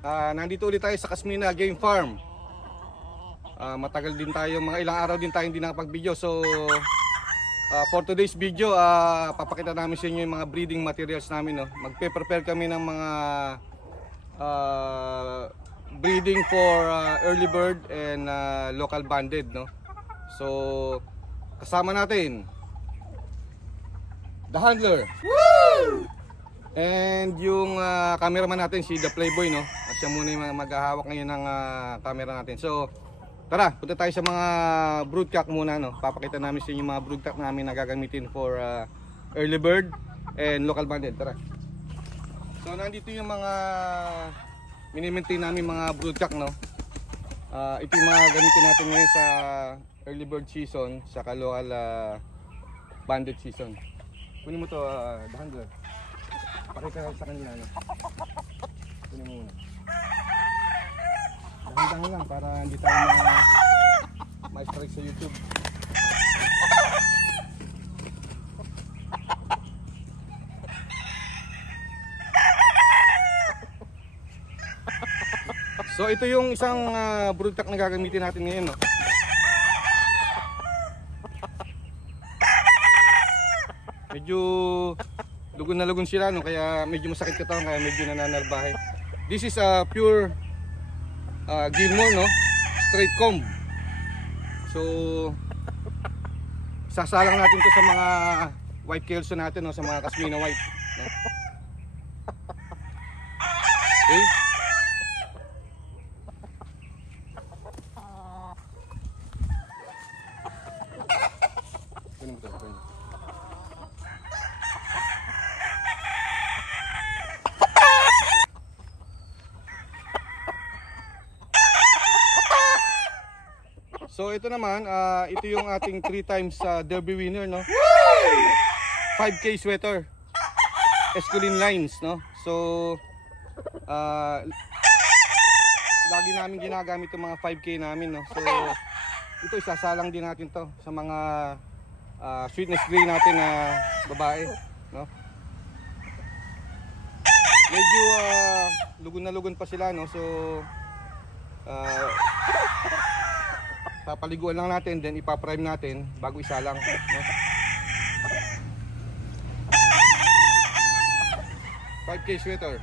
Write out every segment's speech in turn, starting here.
Nandito ulit tayo sa Casmina Game Farm. Matagal din tayo, mga ilang araw din tayo hindi nakapag-video. So for today's video, papakita namin sa inyo yung mga breeding materials namin, no? Magpe-prepare kami ng mga breeding for early bird and local banded, no? So kasama natin The Handler. Woo! And yung cameraman natin, si The Playboy, no? Siya muna yung maghahawak ngayon ng camera natin. So, tara, punta tayo sa mga broodcock muna, no? Papakita namin sa inyo yung mga broodcock namin na gagamitin for early bird and local banded. Tara. So, nandito yung mga mini-maintain namin mga broodcock, no? Ito yung mga gamitin natin ngayon sa early bird season, sa local banded season. Kunin mo to, The Handler. Pakita sa kanila, no? Kunin mo muna. Dahan-dahan lang para hindi tayo ma-strike sa YouTube. So ito yung isang broodcock na gagamitin natin ngayon, no? Medyo lugon na lugon sila, no? Kaya medyo masakit katawan, kaya medyo nananarbahe. This is a pure Gilmore, no? Straight comb. So sasalang natin to sa mga white Kelso natin, no? Sa mga Casmina white, no? Okay. So ito naman, ito yung ating 3 times Derby winner, no? 5K sweater, Esculin lines, no? So lagi namin ginagamit yung mga 5K namin, no? So ito isasalang din natin to sa mga sweetness gray natin na babae, no? Medyo lugon na lugon pa sila, no? So papaliguan lang natin, then ipaprime natin bago isalang, no? 5K sweater.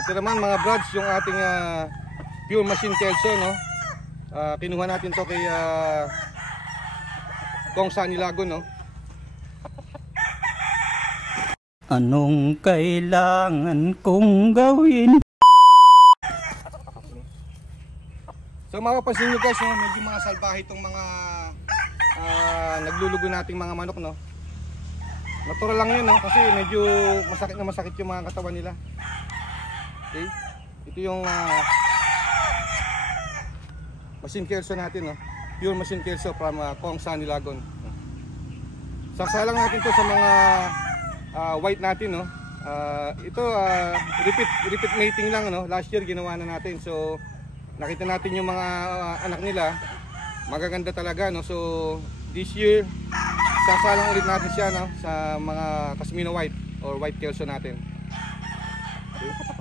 Ito naman mga brods, yung ating pure machine Kelso, no? Kinuha natin to kay Kong Sanilago, no? Anong kailangan kong gawin? So mapapansin nyo guys, no? Medyo mga salbahe itong mga naglulugo nating mga manok, no? Natural lang yun, no? Kasi medyo masakit na masakit yung mga katawan nila. Okay? Ito yung machine Kelso natin, no? Pure machine Kelso from Kong Sanilagon. Sasalang natin to sa mga white natin, no? Ito repeat mating lang, no? Last year ginawa na natin. So nakita natin yung mga anak nila, magaganda talaga, no? So this year sasalang ulit natin siya, no? Sa mga Casmina white or white Kelso natin. Okay.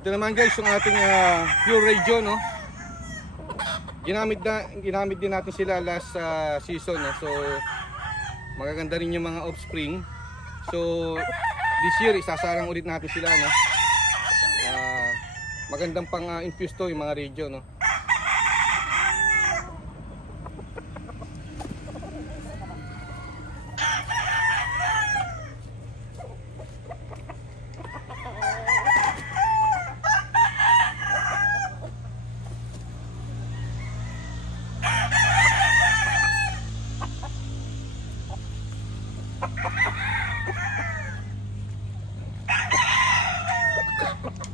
Ito naman guys, yung ating pure radio, no? Ginamit din natin sila last season, no? So magaganda rin yung mga offspring. So this year isasalang ulit natin sila, no? Magandang pang infuse to yung mga radio, no?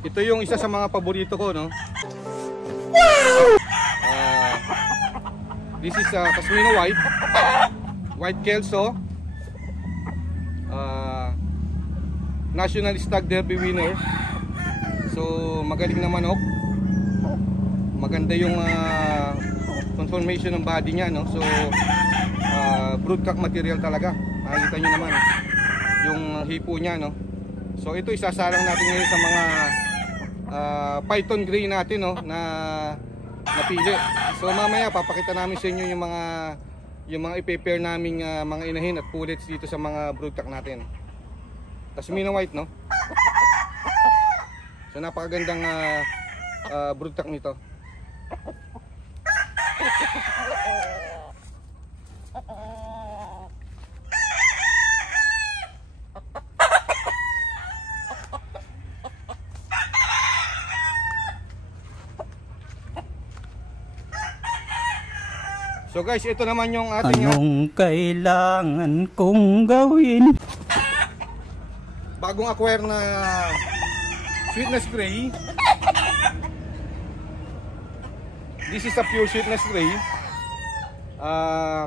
Ito yung isa sa mga paborito ko, no? This is Casmino White, White Kelso, National Stag Derby winner. So magaling na manok, maganda yung conformation ng body niya, no? So broodcock material talaga. Makikita nyo naman yung hipo niya, no? So ito isasalang natin ngayon sa mga Python Gray natin, no, na napili. So mamaya papakita namin sa inyo yung mga i-prepare naming mga inahin at pullets dito sa mga broodcock natin. Casmino White, no? So napakagandang broodcock nito. So guys, ito naman yung ating Anong kailangan kong gawin? bagong acquire na Sweetness Gray. This is a pure Sweetness Gray.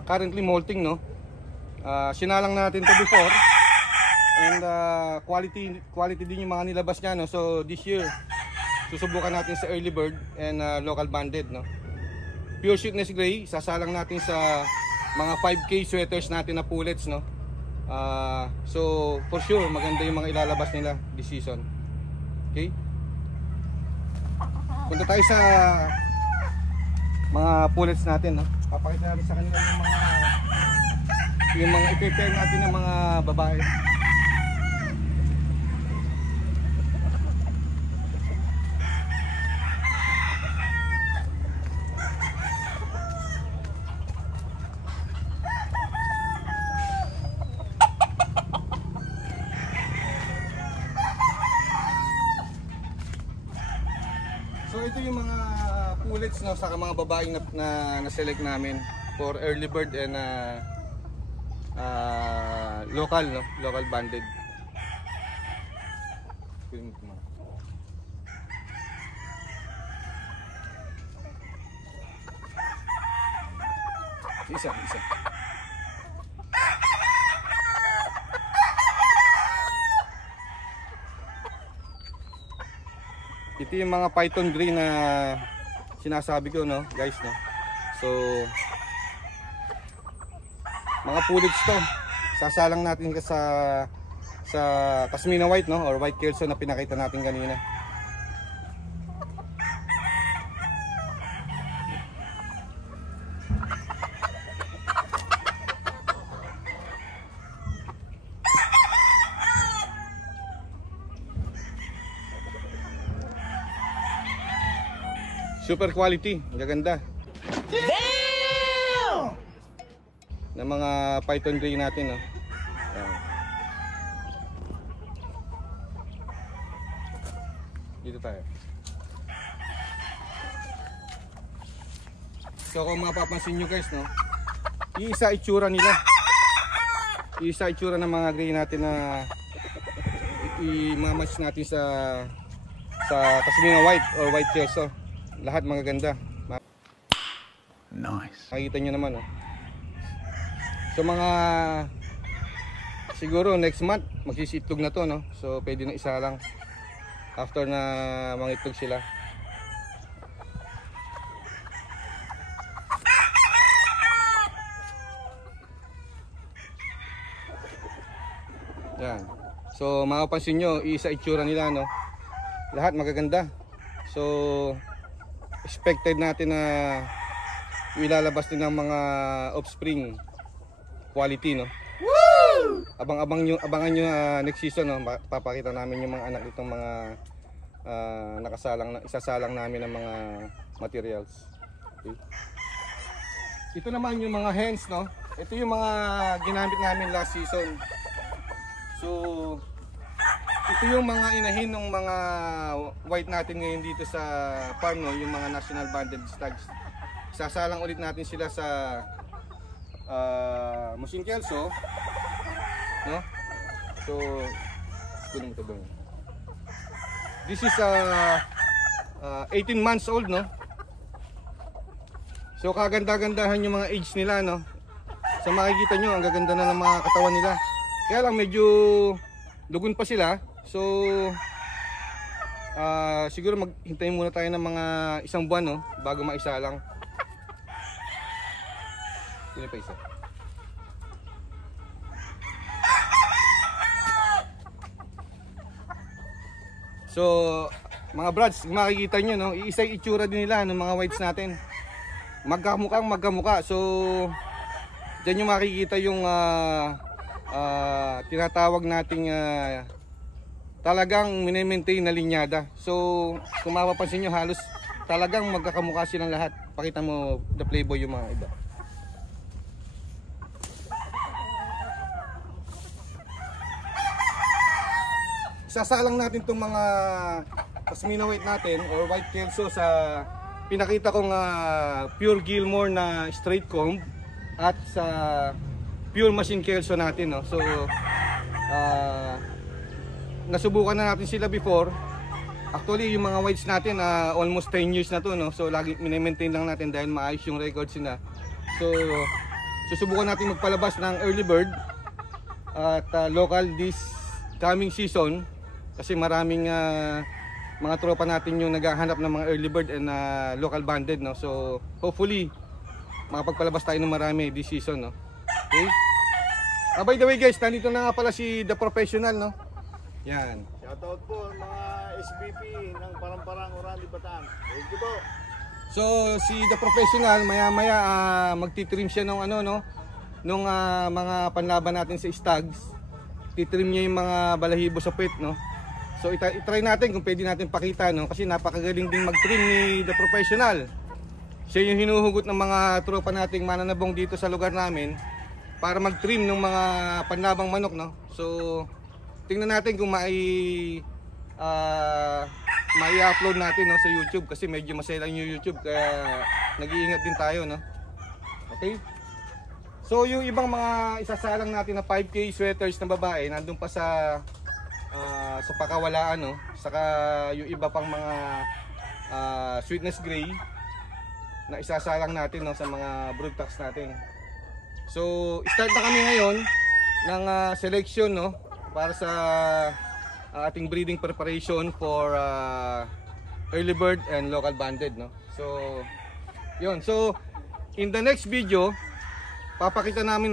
Currently molting, no? Sinalang natin to before. And quality din yung mga nilabas niya, no? So this year susubukan natin sa Early Bird and Local Banded, no? Pure Sweetness Gray, sasalang natin sa mga 5K sweaters natin na pullets, no? So for sure maganda yung mga ilalabas nila this season. Okay? Punta tayo sa mga pullets natin, no? Papakita natin sa kanila yung mga i-prepare natin ng mga babae. So ito yung mga pullets, no, sa mga babaeng na-select namin for Early Bird and local, no, local banded. Isa. Ito yung mga Python Gray na sinasabi ko, no, guys, no. So mga pullets to, sasalang natin ka sa Casmino White, no, or White Kelso na pinakita natin kanina. Super quality, gaganda. Damn! Na mga Python Gray natin, no. Ayan. Dito tayo. So kung mapapansin nyo guys, no, iisa itsura nila. Iisa itsura ng mga gray natin na i-match natin sa Casmino White or White Kelso. Lahat magaganda. Nice. Makikita nyo naman, oh. So mga siguro next month magsisitlog na to, no. So pwede na isa lang after na mangitlog sila. Yan. So mapapansin nyo, isa itsura nila, no. Lahat magaganda. So expected natin na ilalabas din ng mga offspring quality, no. Woo! Abangan nyo next season, no. Papakita namin yung mga anak nitong mga isasalang namin ng mga materials. Okay. Ito naman yung mga hens, no. Ito yung mga ginamit namin last season. So ito yung mga inahin ng mga white natin ngayon dito sa farm, no, yung mga national banded stags. Sasalang ulit natin sila sa Musing Kelso, no? So kunin mo ito doon. This is 18 months old, no? So kaganda-gandahan yung mga age nila, no. So makikita nyo, ang gaganda na ng mga katawan nila. Kaya lang medyo lugon pa sila. So siguro maghintayin muna tayo ng mga isang buwan, no, bago maisa lang. Sino pa isa? So mga brads, makikita nyo, no, iisa yung itsura din nila ng mga whites natin. Magkamuka. So dyan yung makikita yung tinatawag nating talagang mini-maintain na linyada. So kung mapapansin nyo, halos talagang magkakamukha silang lahat. Pakita mo, The Playboy, yung mga iba. Sasalang natin itong mga Pashmina white natin or white kelso sa pinakita kong pure Gilmore na straight comb at sa pure machine kelso natin, no? So nasubukan na natin sila before. Actually yung mga whites natin almost 10 years na to, no? So lagi mini-maintain lang natin dahil maayos yung records nila. So susubukan natin magpalabas ng early bird at local this coming season. Kasi maraming mga tropa natin yung naghahanap ng mga early bird and local banded, no? So hopefully makapagpalabas tayo ng marami this season, no? Okay? By the way guys, nandito na nga pala si The Professional, no? Yan. Shoutout po mga SBP ng Parang-Parang Orali Bataan. Thank you po. So si The Professional maya-maya magtitrim siya ng ano, no? Nung mga panlaban natin sa stags. Titrim niya yung mga balahibo sa pet, no? So itry natin kung pwede natin pakita, no? Kasi napakagaling din mag-trim ni The Professional. Siya yung hinuhugot ng mga tropa nating mananabong dito sa lugar namin para mag-trim ng mga panlabang manok, no? So tingnan natin kung mai-upload natin, no, sa YouTube kasi medyo maselang yung YouTube kaya nag-iingat din tayo, no? Okay? So yung ibang mga isasalang natin na 5K sweaters na babae nandun pa sa pakawalaan, no? Saka yung iba pang mga sweetness gray na isasalang natin, no, sa mga broodstocks natin. So start na kami ngayon ng selection, no, para sa ating breeding preparation for early bird and local banded, no. So yun, so in the next video papakita namin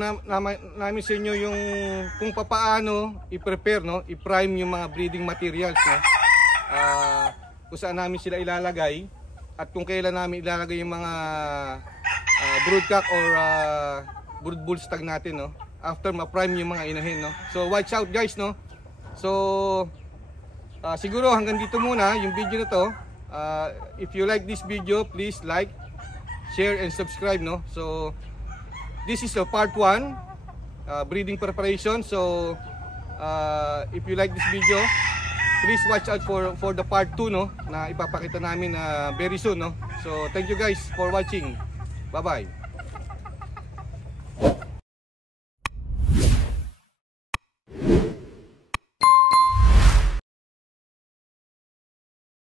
sa inyo yung kung paano i-prepare, no, i-prime yung mga breeding materials, no, kung saan namin sila ilalagay at kung kailan namin ilalagay yung mga broodcock or brood bull stag natin, no, after ma-prime yung mga inahin, no. So watch out guys, no. So siguro hanggang dito muna yung video na to. If you like this video, please like, share and subscribe, no. So this is part 1, breeding preparation. So if you like this video, please watch out for the part 2, no, na ipapakita namin very soon, no. So thank you guys for watching. Bye bye.